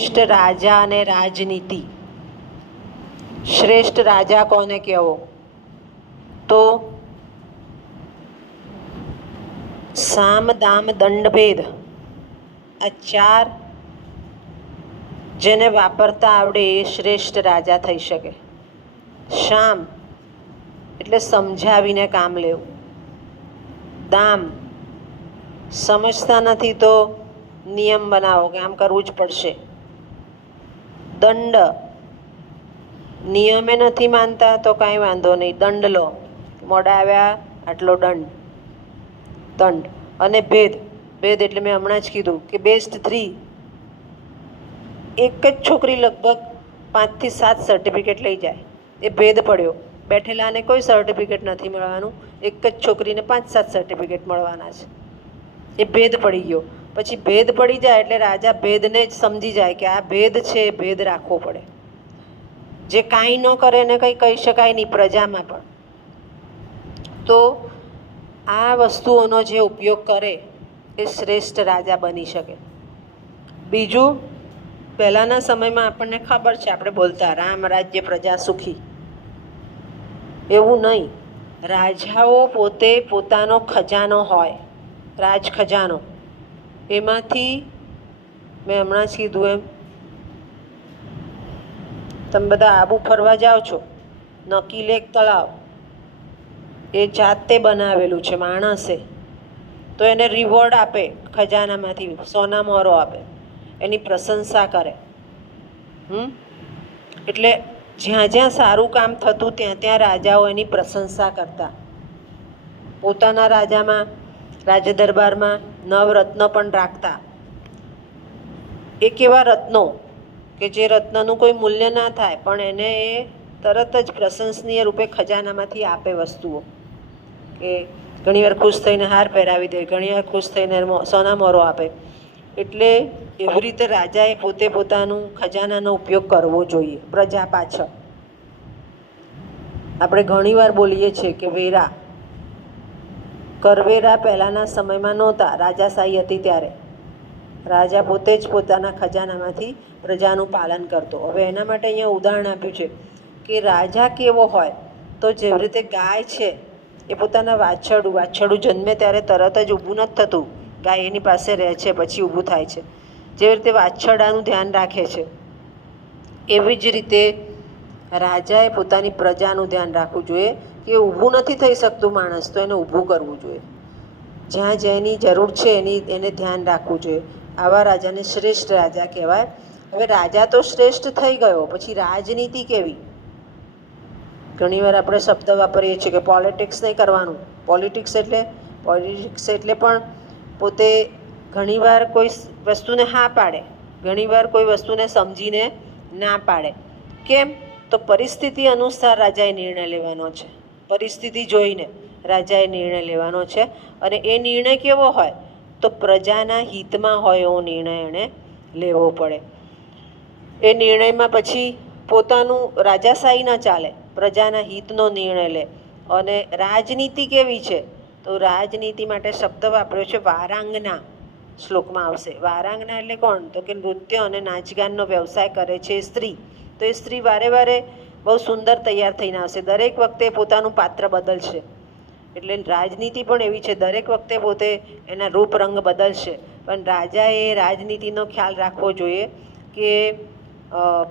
શ્રેષ્ઠ રાજા અને રાજનીતિ. શ્રેષ્ઠ રાજા કોને કહેવો? તો સામ દામ દંડ ભેદ આ ચાર જેને વાપરતા આવડે એ શ્રેષ્ઠ રાજા થઈ શકે. શામ એટલે સમજાવીને કામ લેવું. દામ સમજતા નથી તો નિયમ બનાવો કે આમ કરવું જ પડશે. દંડ નિયમે નથી માનતા તો કાંઈ વાંધો નહીં, દંડ લો, મોડા આવ્યા આટલો દંડ. દંડ અને ભેદ. ભેદ એટલે મેં હમણાં જ કીધું કે બેસ્ટ 3 એક જ છોકરી લગભગ 5 થી 7 સર્ટિફિકેટ લઈ જાય. એ ભેદ પડ્યો. બેઠેલાને કોઈ સર્ટિફિકેટ નથી મળવાનું, એક જ છોકરીને 5-7 સર્ટિફિકેટ મળવાના છે. એ ભેદ પડી ગયો. પછી ભેદ પડી જાય એટલે રાજા ભેદને જ સમજી જાય કે આ ભેદ છે, એ ભેદ રાખવો પડે. જે કાંઈ ન કરે એને કંઈ કહી શકાય નહીં પ્રજામાં પણ. તો આ વસ્તુઓનો જે ઉપયોગ કરે એ શ્રેષ્ઠ રાજા બની શકે. બીજું, પહેલાંના સમયમાં આપણને ખબર છે, આપણે બોલતા રામ રાજ્ય પ્રજા સુખી. એવું નહીં. રાજાઓ પોતે પોતાનો ખજાનો હોય, રાજ ખજાનો. એમાંથી મેં હમણાં જ કીધું એમ, તમે બધા આબુ ફરવા જાઓ છો, નકી લેક તળાવ એ જાતે બનાવેલું છે માણસે, તો એને રિવોર્ડ આપે ખજાનામાંથી, સોના મોહરો આપે, એની પ્રશંસા કરે. એટલે જ્યાં જ્યાં સારું કામ થતું ત્યાં ત્યાં રાજાઓ એની પ્રશંસા કરતા. પોતાના રાજદરબારમાં નવરત્ન પણ રાખતા. એક એવા રત્નો કે જે રત્નનું કોઈ મૂલ્ય ના થાય પણ એને એ તરત જ પ્રશંસનીય રૂપે ખજાનામાંથી આપે વસ્તુઓ. કે ઘણીવાર ખુશ થઈને હાર પહેરાવી દે, ઘણીવાર ખુશ થઈને સોના મોહરો આપે. એટલે એવી રીતે રાજાએ પોતે પોતાનું ખજાનાનો ઉપયોગ કરવો જોઈએ પ્રજા પાછળ. આપણે ઘણીવાર બોલીએ છીએ કે વેરા, કરવેરા પહેલાંના સમયમાં નહોતા, રાજાશાહી હતી ત્યારે. રાજા પોતે જ પોતાના ખજાનામાંથી પ્રજાનું પાલન કરતો. હવે એના માટે અહીંયા ઉદાહરણ આપ્યું છે કે રાજા કેવો હોય તો જેવી રીતે ગાય છે એ પોતાના વાછરડું જન્મે ત્યારે તરત જ ઊભું નથી થતું, ગાય એની પાસે રહે છે પછી ઊભું થાય છે. જેવી રીતે વાછરડાનું ધ્યાન રાખે છે, એવી જ રીતે રાજાએ પોતાની પ્રજાનું ધ્યાન રાખવું જોઈએ કે ઊભું નથી થઈ શકતું માણસ તો એને ઊભું કરવું જોઈએ. જ્યાં જેની જરૂર છે એને ધ્યાન રાખવું જોઈએ. આવા રાજાને શ્રેષ્ઠ રાજા કહેવાય. હવે રાજા તો શ્રેષ્ઠ થઈ ગયો, પછી રાજનીતિ કેવી? ઘણીવાર આપણે શબ્દ વાપરીએ છીએ કે પોલિટિક્સ નહીં કરવાનું. પોલિટિક્સ એટલે પણ પોતે ઘણીવાર કોઈ વસ્તુને હા પાડે, ઘણીવાર કોઈ વસ્તુને સમજીને ના પાડે. કેમ? તો પરિસ્થિતિ અનુસાર રાજાએ નિર્ણય લેવાનો છે. પરિસ્થિતિ જોઈને રાજાએ નિર્ણય લેવાનો છે. અને એ નિર્ણય કેવો હોય તો પ્રજાના હિતમાં હોય એવો નિર્ણય એણે લેવો પડે. એ નિર્ણયમાં પછી પોતાનું રાજાશાહી ન ચાલે, પ્રજાના હિતનો નિર્ણય લે. અને રાજનીતિ કેવી છે? તો રાજનીતિ માટે શબ્દ વાપર્યો છે વારાંગના. શ્લોકમાં આવશે. વારાંગના એટલે કોણ? તો કે નૃત્ય અને નાચગાનનો વ્યવસાય કરે છે સ્ત્રી. તો એ સ્ત્રી વારે વારે બહુ સુંદર તૈયાર થઈને આવશે, દરેક વખતે પોતાનું પાત્ર બદલશે. એટલે રાજનીતિ પણ એવી છે, દરેક વખતે પોતે એના રૂપ રંગ બદલશે. પણ રાજાએ રાજનીતિનો ખ્યાલ રાખવો જોઈએ કે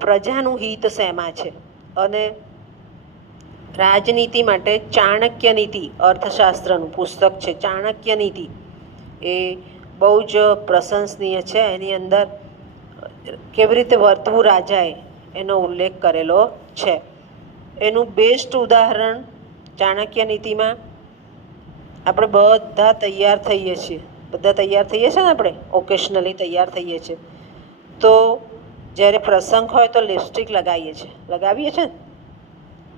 પ્રજાનું હિત શેમાં છે. અને રાજનીતિ માટે ચાણક્ય નીતિ અર્થશાસ્ત્રનું પુસ્તક છે, ચાણક્ય નીતિ. એ બહુ જ પ્રશંસનીય છે. એની અંદર કેવી રીતે વર્તવું રાજાએ એનો ઉલ્લેખ કરેલો છે. એનું બેસ્ટ ઉદાહરણ ચાણક્ય નીતિમાં આપણે બધા તૈયાર થઈએ છીએ. ને આપણે ઓકેશનલી તૈયાર થઈએ છીએ. તો જ્યારે પ્રસંગ હોય તો લિપસ્ટિક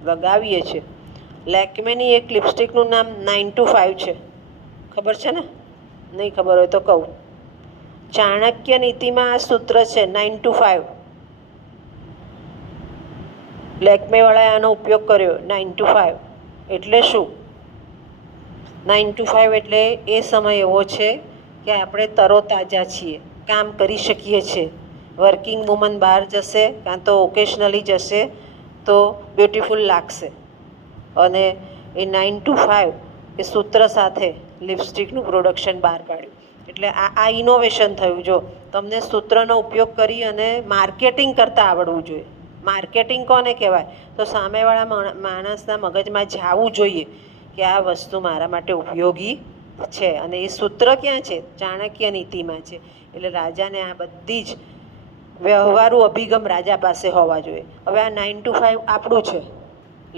લગાવીએ છીએ. લેક્મેની એક લિપસ્ટિકનું નામ 9 to 5 છે. ખબર છે ને? નહીં ખબર હોય તો કહું. ચાણક્ય નીતિમાં આ સૂત્ર છે 9 to 5. લેક્મેવાળાએ આનો ઉપયોગ કર્યો 9 to 5. એટલે શું? 9 to 5 એટલે એ સમય એવો છે કે આપણે તરોતાજા છીએ, કામ કરી શકીએ છીએ, વર્કિંગ વુમન બહાર જશે કાં તો ઓકેશનલી જશે તો બ્યુટીફુલ લાગશે. અને એ 9 to 5 એ સૂત્ર સાથે લિપસ્ટિકનું પ્રોડક્શન બહાર પાડ્યું. એટલે આ ઇનોવેશન થયું. જો તમને સૂત્રનો ઉપયોગ કરી અને માર્કેટિંગ કરતાં આવડવું જોઈએ. માર્કેટિંગ કોને કહેવાય? તો સામેવાળા માણસના મગજમાં જવું જોઈએ કે આ વસ્તુ મારા માટે ઉપયોગી છે. અને એ સૂત્ર ક્યાં છે? ચાણક્ય નીતિમાં છે. એટલે રાજાને આ બધી જ વ્યવહારુ અભિગમ રાજા પાસે હોવા જોઈએ. હવે આ 9 to 5 આપણું છે.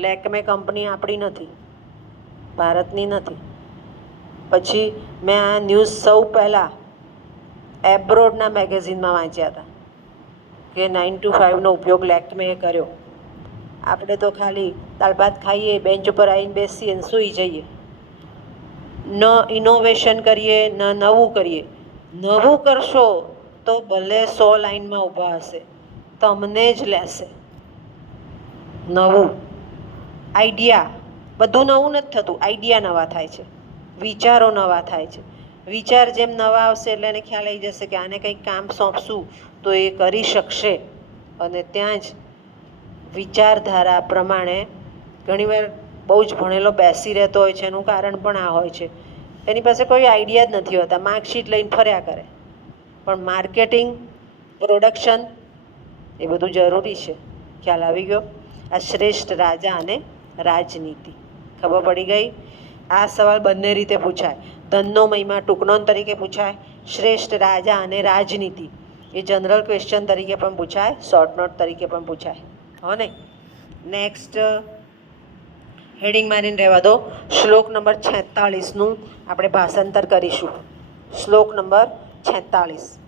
લેકમે કંપની આપણી નથી, ભારતની નથી. પછી મેં આ ન્યૂઝ સૌ પહેલાં એબ્રોડના મેગેઝિનમાં વાંચ્યા હતા કે 9 to 5નો ઉપયોગ લેકમેએ કર્યો. આપણે તો ખાલી દાળ ભાત ખાઈએ, બેન્ચ ઉપર આવીને બેસીએ ને સૂઈ જઈએ. ન ઇનોવેશન કરીએ, ન નવું કરીએ. નવું કરશો તો ભલે 100 લાઈનમાં ઊભા હશે, તમને જ લેશે. નવું આઈડિયા, બધું નવું નથી થતું, આઈડિયા નવા થાય છે, વિચારો નવા થાય છે. વિચાર જેમ નવા આવશે એટલે એને ખ્યાલ આવી જશે કે આને કંઈક કામ સોંપશું તો એ કરી શકશે. અને ત્યાં જ વિચારધારા પ્રમાણે ઘણીવાર બહુ જ ભણેલો બેસી રહેતો હોય છે. એનું કારણ પણ આ હોય છે, એની પાસે કોઈ આઈડિયા જ નથી હોતા, માર્કશીટ લઈને ફર્યા કરે. પણ માર્કેટિંગ, પ્રોડક્શન એ બધું જરૂરી છે. ખ્યાલ આવી ગયો? આ શ્રેષ્ઠ રાજા અને રાજનીતિ ખબર પડી ગઈ? આ સવાલ બંને રીતે પૂછાય. ધનનો મહિમા ટૂંકનોંધ તરીકે પૂછાય, શ્રેષ્ઠ રાજા અને રાજનીતિ એ જનરલ ક્વેશ્ચન તરીકે પણ પૂછાય, શોર્ટ નોટ તરીકે પણ પૂછાય. હો ને? નેક્સ્ટ હેડિંગ મારીને રહેવા દો. શ્લોક નંબર 46નું આપણે ભાષાંતર કરીશું. શ્લોક નંબર 46.